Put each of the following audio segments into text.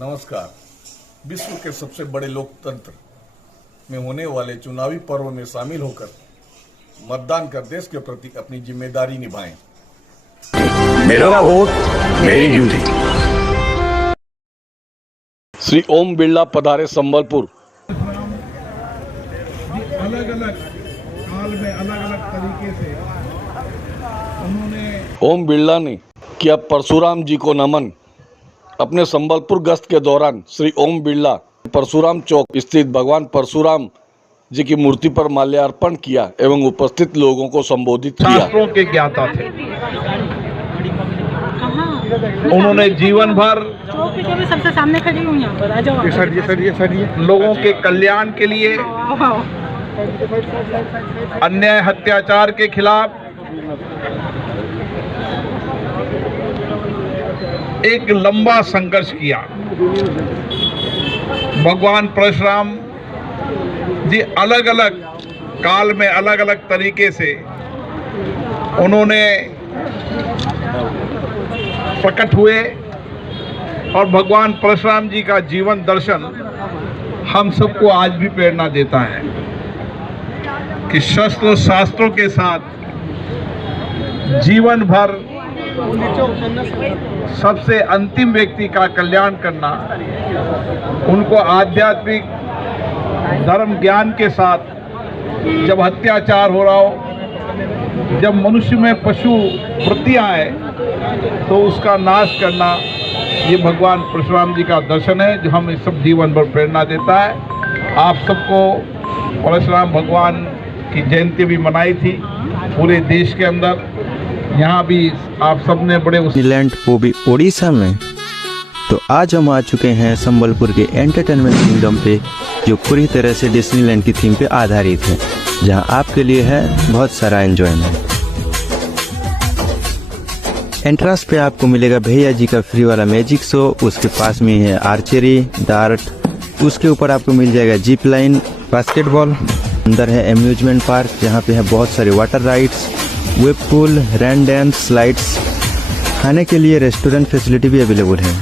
नमस्कार। विश्व के सबसे बड़े लोकतंत्र में होने वाले चुनावी पर्व में शामिल होकर मतदान कर देश के प्रति अपनी जिम्मेदारी निभाएं। मेरा वोट मेरी ड्यूटी। श्री ओम बिरला पधारे संबलपुर। अलग अलग काल में अलग अलग तरीके से उन्होंने ओम बिरला ने किया परशुराम जी को नमन। अपने संबलपुर गश्त के दौरान श्री ओम बिरला परशुराम चौक स्थित भगवान परशुराम जी की मूर्ति पर माल्यार्पण किया एवं उपस्थित लोगों को संबोधित किया। शास्त्रों के ज्ञाता थे। उन्होंने जीवन भर सबसे सामने खड़ी हूँ यहाँ पर। आ जाओ। सरिये लोगों के कल्याण के लिए, अन्याय अत्याचार के खिलाफ एक लंबा संघर्ष किया। भगवान परशुराम जी अलग अलग काल में अलग अलग तरीके से उन्होंने प्रकट हुए और भगवान परशुराम जी का जीवन दर्शन हम सबको आज भी प्रेरणा देता है कि शस्त्र शास्त्रों के साथ जीवन भर सबसे अंतिम व्यक्ति का कल्याण करना, उनको आध्यात्मिक धर्म ज्ञान के साथ जब अत्याचार हो रहा हो, जब मनुष्य में पशु वृत्तियां आए तो उसका नाश करना, ये भगवान परशुराम जी का दर्शन है जो हम इस सब जीवन भर प्रेरणा देता है। आप सबको परशुराम भगवान की जयंती भी मनाई थी पूरे देश के अंदर। यहाँ भी आप सबने बड़े डिस्नीलैंड वो भी ओडिशा में। तो आज हम आ चुके हैं संबलपुर के एंटरटेनमेंट किंगडम पे, जो पूरी तरह से डिस्नीलैंड की थीम पे आधारित है, जहां आपके लिए है बहुत सारा एंजॉयमेंट। एंट्रेंस पे आपको मिलेगा भैया जी का फ्री वाला मैजिक शो, उसके पास में है आर्चरी, डार्ट, उसके ऊपर आपको मिल जाएगा जिप लाइन, बास्केटबॉल। अंदर है अम्यूजमेंट पार्क, जहाँ पे है बहुत सारे वाटर राइड्स, वेब पूल, रैन डांस, स्लाइड्स। खाने के लिए रेस्टोरेंट फैसिलिटी भी अवेलेबल है।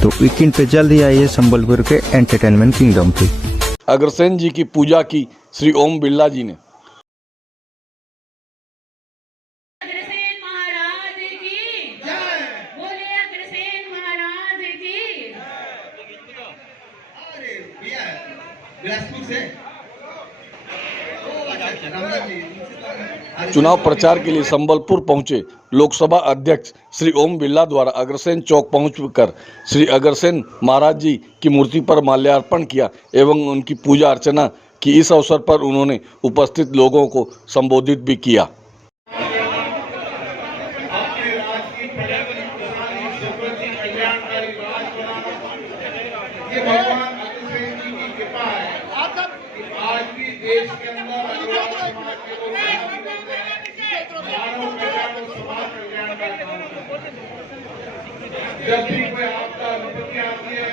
तो वीकेंड पे जल्द ही आइए संबलपुर के एंटरटेनमेंट किंगडम पे। अग्रसेन जी की पूजा की श्री ओम बिरला जी ने। अग्रसेन महाराज की जय। बोले अग्रसेन महाराज की। अरे भैया बिलासपुर से चुनाव प्रचार के लिए संबलपुर पहुंचे लोकसभा अध्यक्ष श्री ओम बिरला द्वारा अग्रसेन चौक पहुंचकर श्री अग्रसेन महाराज जी की मूर्ति पर माल्यार्पण किया एवं उनकी पूजा अर्चना की। इस अवसर पर उन्होंने उपस्थित लोगों को संबोधित भी किया। जब भी कोई आपदा विपत्ति आती है,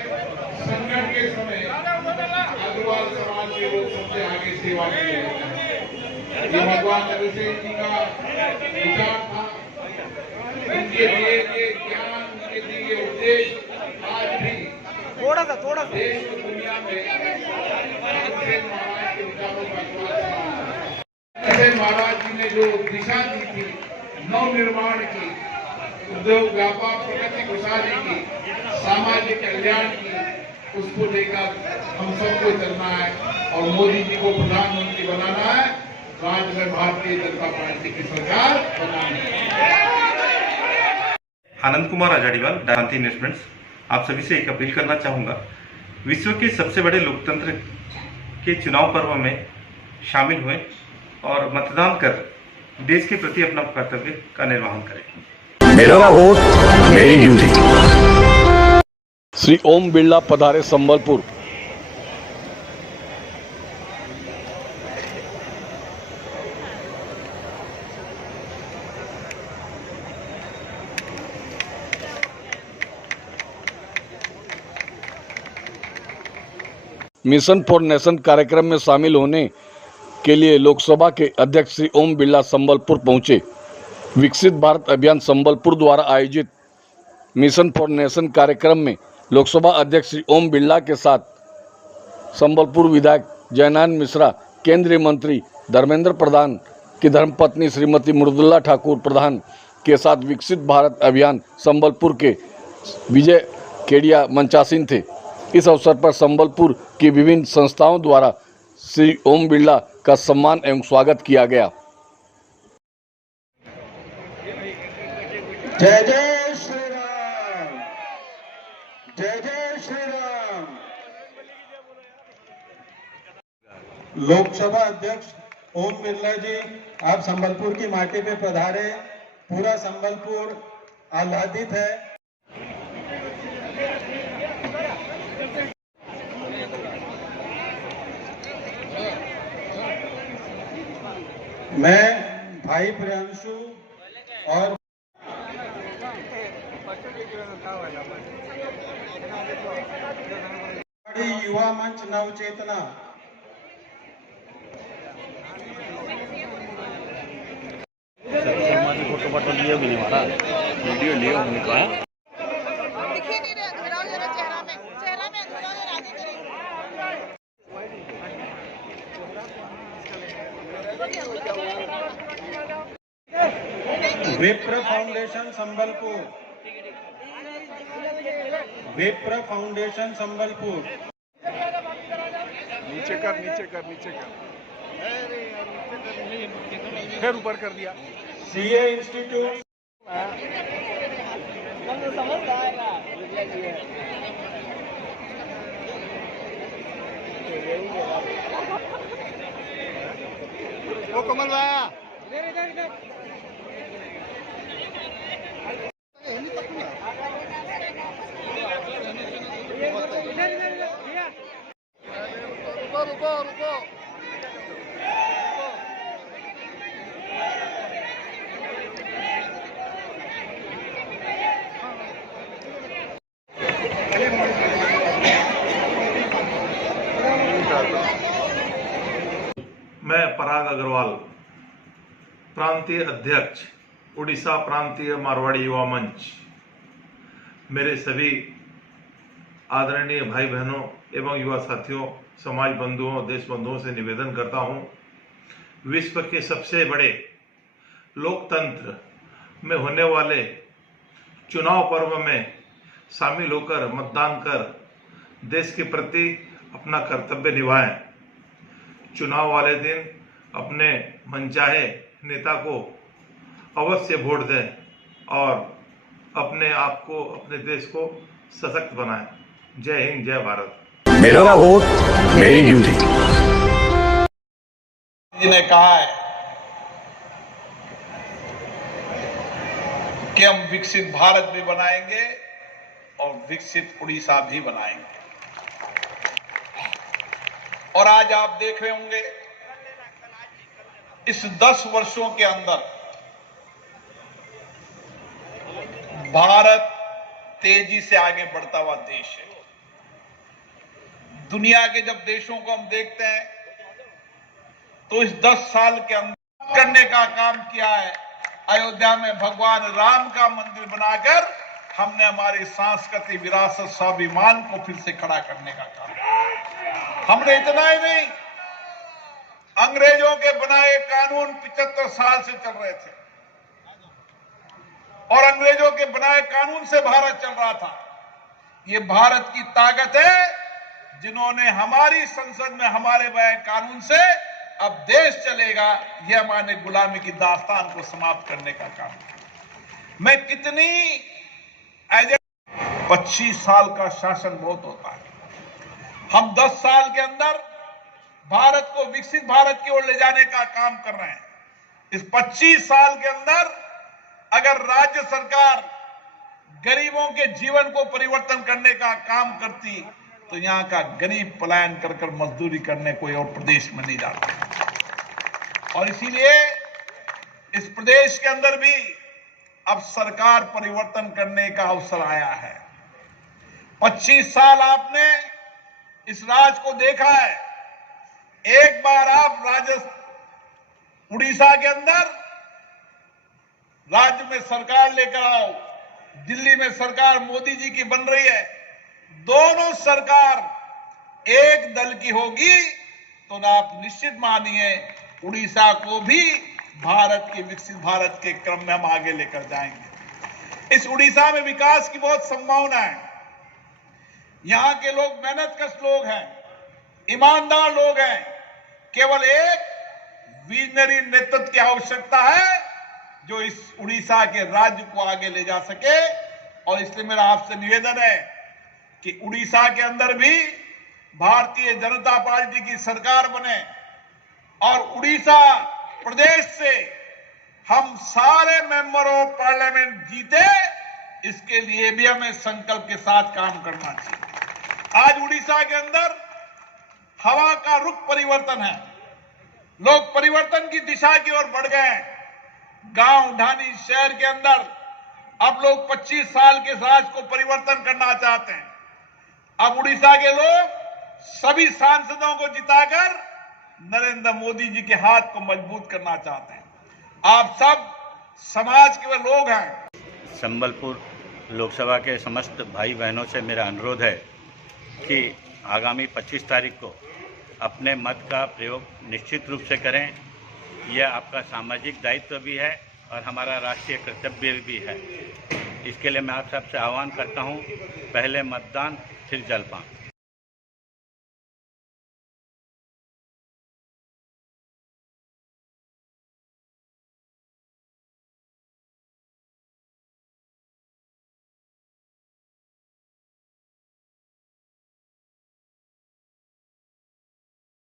संकट के समय अग्रवाल समाज के लोग सबसे आगे सेवा के लिए रहते हैं। ये भगवान अग्रसेन जी का विचार था। उनके दिए गए ज्ञान, उनके दिए गए उपदेश आज भी थोड़ा देश और दुनिया में अग्रसेन महाराज के विचारों का स्वाद। अग्रसेन महाराज जी ने जो दिशा दी थी नव निर्माण की, उद्योग व्यापार प्रगति खुशहाली की, सामाजिक कल्याण की, उसको लेकर हम सबको चलना है और मोदी जी को प्रधानमंत्री बनाना है। राज्य में भारतीय जनता पार्टी की सरकार बनानी है। आनंद कुमार अजाड़ीवाल, डांती इन्वेस्टमेंट्स। आप सभी से एक अपील करना चाहूँगा, विश्व के सबसे बड़े लोकतंत्र के चुनाव पर्व में शामिल हुए और मतदान कर देश के प्रति अपना कर्तव्य का निर्वहन करें। मेरा वोट मेरी ड्यूटी। श्री ओम बिरला पधारे संबलपुर। मिशन फॉर नेशन कार्यक्रम में शामिल होने के लिए लोकसभा के अध्यक्ष श्री ओम बिरला संबलपुर पहुंचे। विकसित भारत अभियान संबलपुर द्वारा आयोजित मिशन फॉर नेशन कार्यक्रम में लोकसभा अध्यक्ष श्री ओम बिरला के साथ संबलपुर विधायक जयनारायण मिश्रा, केंद्रीय मंत्री धर्मेंद्र प्रधान की धर्मपत्नी श्रीमती मृदुला ठाकुर प्रधान के साथ विकसित भारत अभियान संबलपुर के विजय केडिया मंचासीन थे। इस अवसर पर संबलपुर की विभिन्न संस्थाओं द्वारा श्री ओम बिरला का सम्मान एवं स्वागत किया गया। जय जय श्री राम, जय जय श्री राम। लोकसभा अध्यक्ष ओम बिरला जी, आप संबलपुर की माटी पे पधारे। पूरा संबलपुर आह्लादित है। मैं भाई प्रियांशु और युवा मंच नवचेतना फोटो फोटो लिए भी नहीं हमारा वीडियो लिए हमने कहा दिखी नहीं रहा, अंधेरा हो जा रहा चेहरा में अंधेरा हो जा रहा, दिख नहीं। विप्र फाउंडेशन संबलपुर, विप्र फाउंडेशन संबलपुर। नीचे कर फिर ऊपर कर दिया। सीए इंस्टीट्यूट, वो कमल भाया रुको मैं पराग अग्रवाल, प्रांतीय अध्यक्ष उड़ीसा प्रांतीय मारवाड़ी युवा मंच, मेरे सभी आदरणीय भाई बहनों एवं युवा साथियों, समाज बंधुओं, देश बंधुओं से निवेदन करता हूं, विश्व के सबसे बड़े लोकतंत्र में होने वाले चुनाव पर्व में शामिल होकर मतदान कर देश के प्रति अपना कर्तव्य निभाएं। चुनाव वाले दिन अपने मनचाहे नेता को अवश्य वोट दें और अपने आप को, अपने देश को सशक्त बनाएं। जय हिंद, जय भारत। मेरा वोट मेरी ड्यूटी। जी ने कहा है कि हम विकसित भारत भी बनाएंगे और विकसित उड़ीसा भी बनाएंगे। और आज आप देख रहे होंगे इस 10 वर्षों के अंदर भारत तेजी से आगे बढ़ता हुआ देश है। दुनिया के जब देशों को हम देखते हैं तो इस 10 साल के अंदर करने का काम किया है। अयोध्या में भगवान राम का मंदिर बनाकर हमने हमारी सांस्कृतिक विरासत, स्वाभिमान को फिर से खड़ा करने का काम किया। हमने इतना ही नहीं, अंग्रेजों के बनाए कानून 75 साल से चल रहे थे और अंग्रेजों के बनाए कानून से भारत चल रहा था। ये भारत की ताकत है जिन्होंने हमारी संसद में हमारे बनाए कानून से अब देश चलेगा, यह हमारे गुलामी की दास्तान को समाप्त करने का काम किया। मैं कितनी 25 साल का शासन बहुत होता है। हम 10 साल के अंदर भारत को विकसित भारत की ओर ले जाने का काम कर रहे हैं। इस 25 साल के अंदर अगर राज्य सरकार गरीबों के जीवन को परिवर्तन करने का काम करती तो यहां का गरीब पलायन कर मजदूरी करने कोई और प्रदेश में नहीं जाता। और इसीलिए इस प्रदेश के अंदर भी अब सरकार परिवर्तन करने का अवसर आया है। 25 साल आपने इस राज को देखा है। एक बार आप उड़ीसा के अंदर राज्य में सरकार लेकर आओ, दिल्ली में सरकार मोदी जी की बन रही है, दोनों सरकार एक दल की होगी तो ना आप निश्चित मानिए उड़ीसा को भी भारत के विकसित भारत के क्रम में हम आगे लेकर जाएंगे। इस उड़ीसा में विकास की बहुत संभावना है। यहां के लोग मेहनतकश लोग हैं, ईमानदार लोग हैं। केवल एक विजनरी नेतृत्व की आवश्यकता है जो इस उड़ीसा के राज्य को आगे ले जा सके। और इसलिए मेरा आपसे निवेदन है कि उड़ीसा के अंदर भी भारतीय जनता पार्टी की सरकार बने और उड़ीसा प्रदेश से हम सारे मेंबर ऑफ पार्लियामेंट जीते, इसके लिए भी हमें संकल्प के साथ काम करना चाहिए। आज उड़ीसा के अंदर हवा का रुख परिवर्तन है, लोग परिवर्तन की दिशा की ओर बढ़ गए हैं। गांव ढानी शहर के अंदर अब लोग 25 साल के राज को परिवर्तन करना चाहते हैं। अब उड़ीसा के लोग सभी सांसदों को जिताकर नरेंद्र मोदी जी के हाथ को मजबूत करना चाहते हैं। आप सब समाज के वे लोग हैं। संबलपुर लोकसभा के समस्त भाई बहनों से मेरा अनुरोध है कि आगामी 25 तारीख को अपने मत का प्रयोग निश्चित रूप से करें। यह आपका सामाजिक दायित्व भी है और हमारा राष्ट्रीय कर्तव्य भी है। इसके लिए मैं आप सबसे आह्वान करता हूं, पहले मतदान फिर जलपान।